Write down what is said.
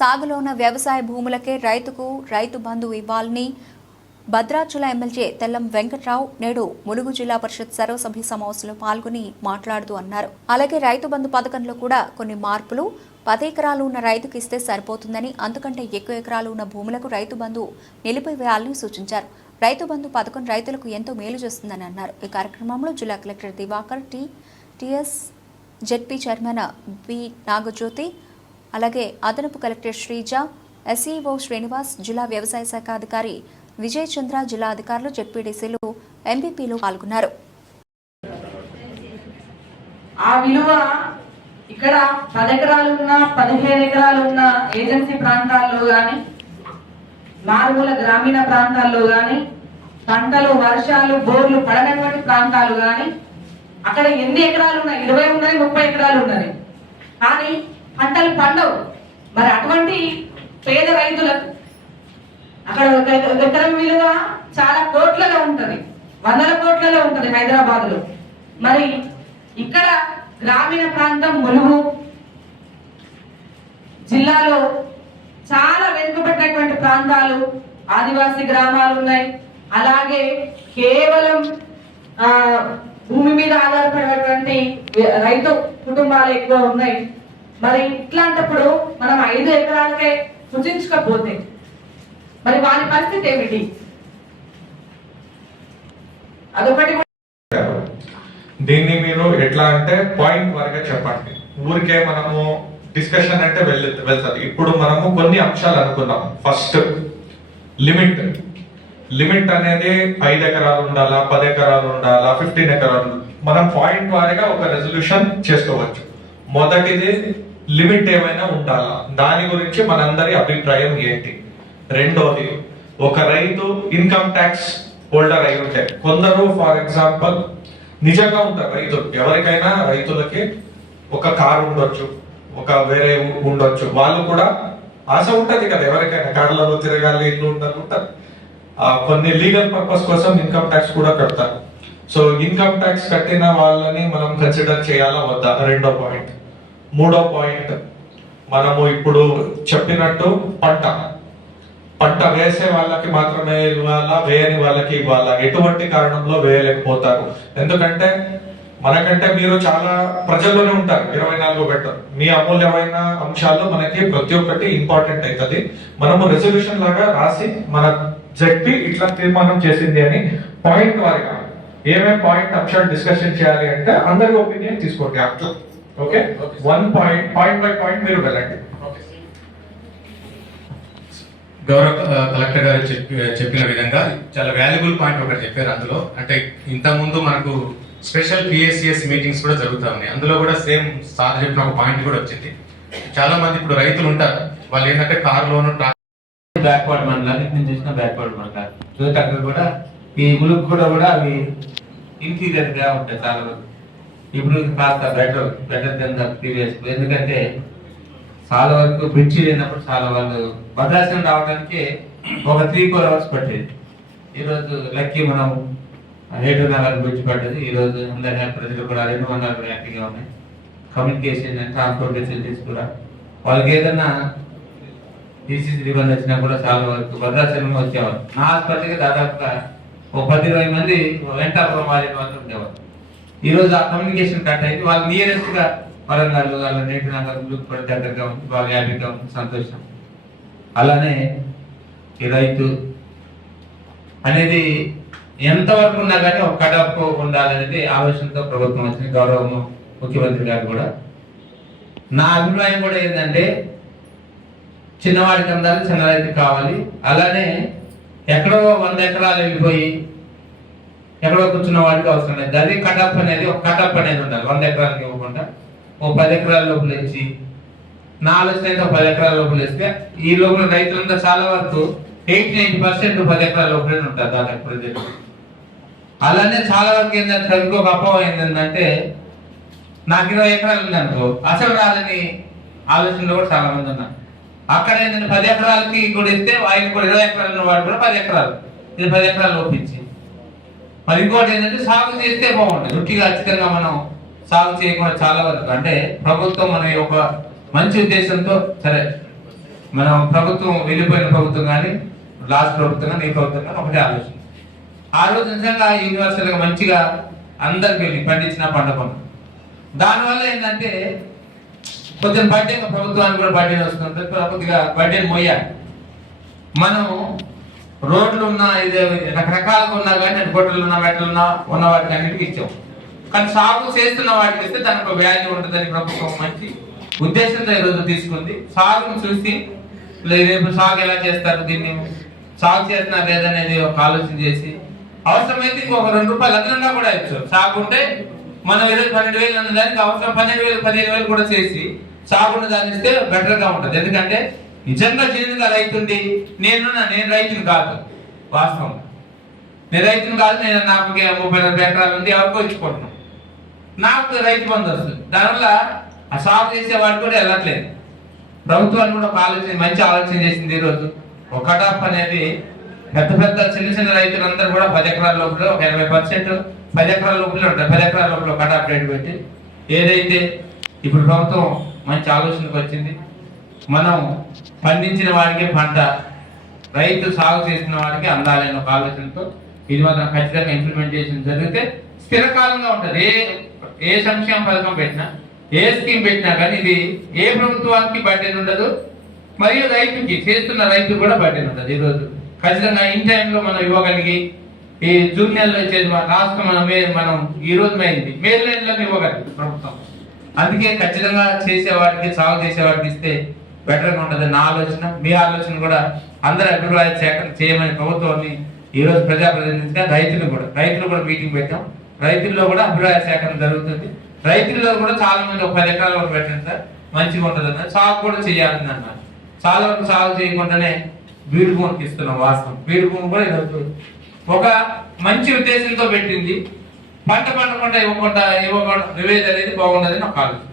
సాగులో ఉన్న వ్యవసాయ భూములకే రైతుకు రైతు బంధు ఇవ్వాలని భద్రాచల ఎమ్మెల్యే తెల్లం వెంకట్రావు నేడు ములుగు జిల్లా పరిషత్ సర్వసభ్య సమావేశంలో పాల్గొని మాట్లాడుతూ అన్నారు. అలాగే రైతు బంధు పథకంలో కూడా కొన్ని మార్పులు పది ఎకరాలు ఉన్న రైతుకు ఇస్తే సరిపోతుందని అందుకంటే ఎక్కువ ఎకరాలు ఉన్న భూములకు రైతు బంధు నిలిపివేయాలని సూచించారు. రైతు బంధు పథకం రైతులకు ఎంతో మేలు చేస్తుందని అన్నారు. ఈ కార్యక్రమంలో జిల్లా collector Diwakar T TS ZP chairman B Nagajyothi అలాగే అదనపు కలెక్టర్ శ్రీజ ఎస్ఈఓ శ్రీనివాస్ జిల్లా వ్యవసాయ శాఖ అధికారి విజయ్ చంద్ర జిల్లా అధికారులు జెడ్పీడీసీలు ఎంపీపీలు పాల్గొన్నారు. ఆ విలువ ఇక్కడ పది ఎకరాలు ఉన్న పదిహేను ఎకరాలు ఉన్న ఏజెన్సీ ప్రాంతాల్లో గాని మారుమూల గ్రామీణ ప్రాంతాల్లో గాని పంటలు వర్షాలు బోర్లు పడనటువంటి ప్రాంతాలు గాని అక్కడ ఎన్ని ఎకరాలు ఉన్నాయి ఇరవై ఉన్నాయి ముప్పై ఎకరాలు ఉన్నాయి కానీ పంటలు పండవు. మరి అటువంటి పేద రైతులకు అక్కడ ఒక ఎకరం విలువ చాలా కోట్లలో ఉంటుంది. వందల కోట్లలో ఉంటుంది హైదరాబాద్లో మరి ఇక్కడ గ్రామీణ ప్రాంతం ములుగు జిల్లాలో చాలా వెనుకబడినటువంటి ప్రాంతాలు ఆదివాసీ గ్రామాలు ఉన్నాయి. అలాగే కేవలం భూమి మీద ఆధారపడినటువంటి రైతు కుటుంబాలు ఎక్కువ ఉన్నాయి. మరి ఇట్లాంటప్పుడు మనం ఐదు ఎకరాలకే సృజించకపోతే మరి వారి పరిస్థితి ఏమిటి? అదొకటి దీన్ని మీరు ఎట్లా అంటే పాయింట్ వరకే చెప్పండి. ఊరికే మనము డిస్కషన్ అంటే వెళ్ళి వెళ్తుంది. ఇప్పుడు మనము కొన్ని అంశాలు అనుకున్నాం ఫస్ట్ లిమిట్ లిమిట్ అనేది ఐదు ఎకరాలు ఉండాలా పది ఎకరాలు ఉండాలా ఫిఫ్టీన్ ఎకరాలు మనం పాయింట్ వారిగా ఒక రెజల్యూషన్ చేసుకోవచ్చు. మొదటిది లిమిట్ ఏమైనా ఉండాలా? దాని గురించి మనందరి అభిప్రాయం ఏంటి? రెండోది ఒక రైతు ఇన్కమ్ ట్యాక్స్ హోల్డర్ అయి ఉంటే కొందరు ఫర్ ఎగ్జాంపుల్ నిజంగా ఉంటారు రైతులు. ఎవరికైనా రైతులకి ఒక కారు ఉండొచ్చు ఒక వేరే ఉండొచ్చు. వాళ్ళు కూడా ఆశ ఉంటుంది కదా ఎవరికైనా కార్లలో తిరగాలి ఇల్లు ఉండాలి ఉంటారు కొన్ని లీగల్ పర్పస్ కోసం ఇన్కమ్ ట్యాక్స్ కూడా కడతారు. సో ఇన్కమ్ ట్యాక్స్ కట్టిన వాళ్ళని మనం కన్సిడర్ చేయాలా వద్దా? రెండో పాయింట్. మూడో పాయింట్ మనము ఇప్పుడు చెప్పినట్టు పంట. పంట వేసే వాళ్ళకి మాత్రమే ఇవ్వాలా? వేయని వాళ్ళకి ఇవ్వాలా? ఎటువంటి కారణంలో వేయలేకపోతారు? ఎందుకంటే మనకంటే మీరు చాలా ప్రజల్లోనే ఉంటారు. ఇరవై నాలుగు బెటర్ మీ అమూల్యమైన అంశాలు మనకి ప్రతి ఒక్కటి ఇంపార్టెంట్ అవుతుంది. మనము రెజల్యూషన్ లాగా రాసి మన జడ్పి ఇట్లా తీర్మానం చేసింది అని పాయింట్ వారిగా ఏమేమి పాయింట్ అంశాలు డిస్కషన్ చేయాలి అంటే అందరి ఒపీనియన్ తీసుకోండి. అట్లా okay? One point point by point మీరు వెళ్ళండి. గౌరవ కలెక్టర్ గారు చెప్పి చెప్పిన విధంగా చాలా వాల్యుబుల్ పాయింట్ ఒకటి చెప్పారు అందులో. అంటే ఇంత ముందు మనకు స్పెషల్ పిఎస్సిఎస్ మీటింగ్స్ కూడా జరుగుతా ఉన్నాయి. అందులో కూడా సేమ్ సార్ చెప్పిన ఒక పాయింట్ కూడా వచ్చింది. చాలా మంది ఇప్పుడు రైతులు ఉంటారు. వాళ్ళు ఏంటంటే కారులోను బ్యాక్వర్డ్ మండలాలు ఇటు నుంచి చూసిన బ్యాక్వర్డ్ మండలాలు చూస్తే అక్కడ కూడా ఈ ములుగు కూడా కూడా అవి ఇన్ఫీరియర్గా ఉంటాయి చాలా వరకు ఇప్పుడు కాస్త better better than the previous ఎందుకంటే చాలా వరకు బ్రిడ్జి లేనప్పుడు చాలా వాళ్ళు భద్రాచలం రావడానికి ఒక త్రీ ఫోర్ అవర్స్ పట్టేది. ఈరోజు లక్కీ మనం హేటు నగర్ బ్రిడ్జ్ పడ్డది. ఈ రోజు అందరి ప్రజలు కూడా రెండు వందల హ్యాపీగా ఉన్నాయి. కమ్యూనికేషన్ అండ్ ట్రాన్స్పోర్ట్ ఫెసిలిటీస్ కూడా వాళ్ళకి ఏదన్నా డిసీజ్ రివర్ వచ్చినా కూడా చాలా వరకు భద్రాచలం వచ్చేవారు నా హాస్పిటల్కి దాదాపుగా ఒక పది ఇరవై మంది వెంటాపురం వారి వాళ్ళు ఉండేవారు ఈ రోజు ఆ కమ్యూనికేషన్ కట్ అయింది. వాళ్ళు నియరెస్ట్గా వరంగల్ వాళ్ళ నేటి నగర్ కూడా దగ్గరగా ఉంది బాగా హ్యాపీగా ఉంది సంతోషం. అలానే ఈ రైతు అనేది ఎంతవరకు ఉన్నా కానీ ఒక కడప్ ఉండాలనేది ఆలోచనతో ప్రభుత్వం వచ్చింది. గౌరవ ముఖ్యమంత్రి గారు కూడా. నా అభిప్రాయం కూడా ఏంటంటే చిన్నవాడికి అందాలి చిన్న రైతు కావాలి. అలానే ఎక్కడో వంద ఎకరాలు వెళ్ళిపోయి ఎక్కడో కూర్చున్న వాడికి అవసరం లేదు. అది కటప్ అనేది ఒక కటప్ అనేది ఉండాలి. వంద ఎకరాలకి ఇవ్వకుండా ఓ పది ఎకరాల లోపల ఇచ్చి నా ఆలోచన అయితే ఒక పది ఎకరాల లోపల ఇస్తే ఈ లోపల రైతులంతా చాలా వరకు ఎయిటీ నైన్టీ పర్సెంట్ పది ఎకరాల లోపల ఉంటారు దాదాపు ప్రజలు. అలానే చాలా వరకు ఏంటంటే ఇంకొక అపోహ ఏంటంటే నాకు ఇరవై ఎకరాలు ఉంది అనుకో అసలు రాదని ఆలోచనలో కూడా చాలా మంది ఉన్నారు. అక్కడ ఏంటంటే పది ఎకరాలకి కూడా ఇస్తే ఆయన కూడా ఇరవై ఎకరాలు ఉన్న వాడు కూడా పది ఎకరాలు. ఇది పది ఎకరాలు ఒప్పించి మరి ఇంకోటి ఏంటంటే సాగు చేస్తే బాగుంటుంది. రుచిగా ఖచ్చితంగా మనం సాగు చేయకుండా చాలా వరకు. అంటే ప్రభుత్వం మన ఒక మంచి ఉద్దేశంతో సరే మనం ప్రభుత్వం వెళ్ళిపోయిన ప్రభుత్వం కానీ లాస్ట్ ప్రభుత్వం కానీ ఈ ప్రభుత్వం కానీ ఒకటే ఆలోచన. ఆ రోజు నిజంగా యూనివర్సల్గా మంచిగా అందరికి వెళ్ళి పండించిన పంట పండు దానివల్ల ఏంటంటే కొంచెం బడ్డీ ప్రభుత్వానికి కూడా బడ్డీ వస్తుంది కొద్దిగా బడ్డీని మొయ్యాలి మనం రోడ్లు ఉన్నా ఇది రకరకాలుగా ఉన్నా కానీ అటు గొడ్డలు ఉన్నా మెట్టలు ఉన్నా ఉన్న వాటికి అన్నిటికీ ఇచ్చాం. కానీ సాగు చేస్తున్న వాటికి ఇస్తే దానికి ఒక వాల్యూ ఉంటుందని ప్రభుత్వం మంచి ఉద్దేశంతో ఈరోజు తీసుకుంది. సాగును చూసి రేపు సాగు ఎలా చేస్తారు దీన్ని? సాగు చేస్తున్నారు లేదనేది ఒక ఆలోచన చేసి అవసరమైతే ఇంకొక రెండు రూపాయలు అదనంగా కూడా ఇచ్చు. సాగు ఉంటే మనం ఈరోజు పన్నెండు వేలు అన్న దానికి అవసరం పన్నెండు వేలు పదిహేను వేలు కూడా చేసి సాగున్న దాన్ని ఇస్తే బెటర్గా ఉంటుంది. ఎందుకంటే నిజంగా జెన్యున్గా రైతుండి నేను నేను రైతుని కాదు. వాస్తవం. నేను రైతుని కాదు నేను నాకు ముప్పై నలభై ఎకరాలు ఉంది ఎవరికో ఇచ్చుకుంటున్నాను నాకు రైతు బంధు వస్తుంది. దానివల్ల ఆ సాగు చేసే వాడు కూడా వెళ్ళట్లేదు. ప్రభుత్వాన్ని కూడా ఒక ఆలోచన మంచి ఆలోచన చేసింది ఈరోజు. ఒక కటాఫ్ అనేది పెద్ద పెద్ద చిన్న చిన్న రైతులందరూ కూడా పది ఎకరాల లోపల ఒక ఎనభై పర్సెంట్ పది ఎకరాల లోపల ఉంటారు పది ఎకరాల లోపల కటాఫ్ రేటు పెట్టి ఏదైతే ఇప్పుడు ప్రభుత్వం మంచి ఆలోచనకు వచ్చింది మనం పండించిన వాడికి పంట రైతు సాగు చేసిన వాడికి అందాలనే ఒక ఆలోచనతో ఇది మాత్రం ఖచ్చితంగా ఇంప్లిమెంటేషన్ జరిగితే స్థిరకాలంగా ఉంటుంది. ఏ ఏ సంక్షేమ పథకం పెట్టినా ఏ స్కీమ్ పెట్టినా కానీ ఇది ఏ ప్రభుత్వానికి బడ్డెన్ ఉండదు. మరియు రైతుకి చేస్తున్న రైతు కూడా బడ్డెన్ ఉండదు ఈరోజు ఖచ్చితంగా ఇన్ టైంలో మనం ఇవ్వగలిగి ఈ జూనియర్లో వచ్చేది మన రాష్ట్రం మనం మే- మనం ఈ రోజు మైంది మే నెలలో ఇవ్వగలిగింది ప్రభుత్వం. అందుకే ఖచ్చితంగా చేసేవాడికి సాగు చేసేవాడికి ఇస్తే బెటర్గా ఉంటుంది. నా ఆలోచన మీ ఆలోచన కూడా అందరి అభిప్రాయ సేకరణ చేయమని ప్రభుత్వాన్ని ఈరోజు ప్రజాప్రతినిధిగా రైతులు కూడా రైతులు కూడా మీటింగ్ పెట్టాం. రైతుల్లో కూడా అభిప్రాయ సేకరణ జరుగుతుంది. రైతుల్లో కూడా చాలా మంది ఒక పది ఎకరాలు కూడా పెట్టండి సార్. మంచిగా ఉంటుంది అన్న సాగు కూడా చేయాలని అన్నారు చాలా వరకు సాగు చేయకుండానే బీడు భూమికి ఇస్తున్నాం వాస్తవం. బీడు భూమి కూడా ఈరోజు ఒక మంచి ఉద్దేశంతో పెట్టింది. పంట పండకుండా ఇవ్వకుండా ఇవ్వకుండా నివేద అనేది బాగుండదని ఒక ఆలోచన.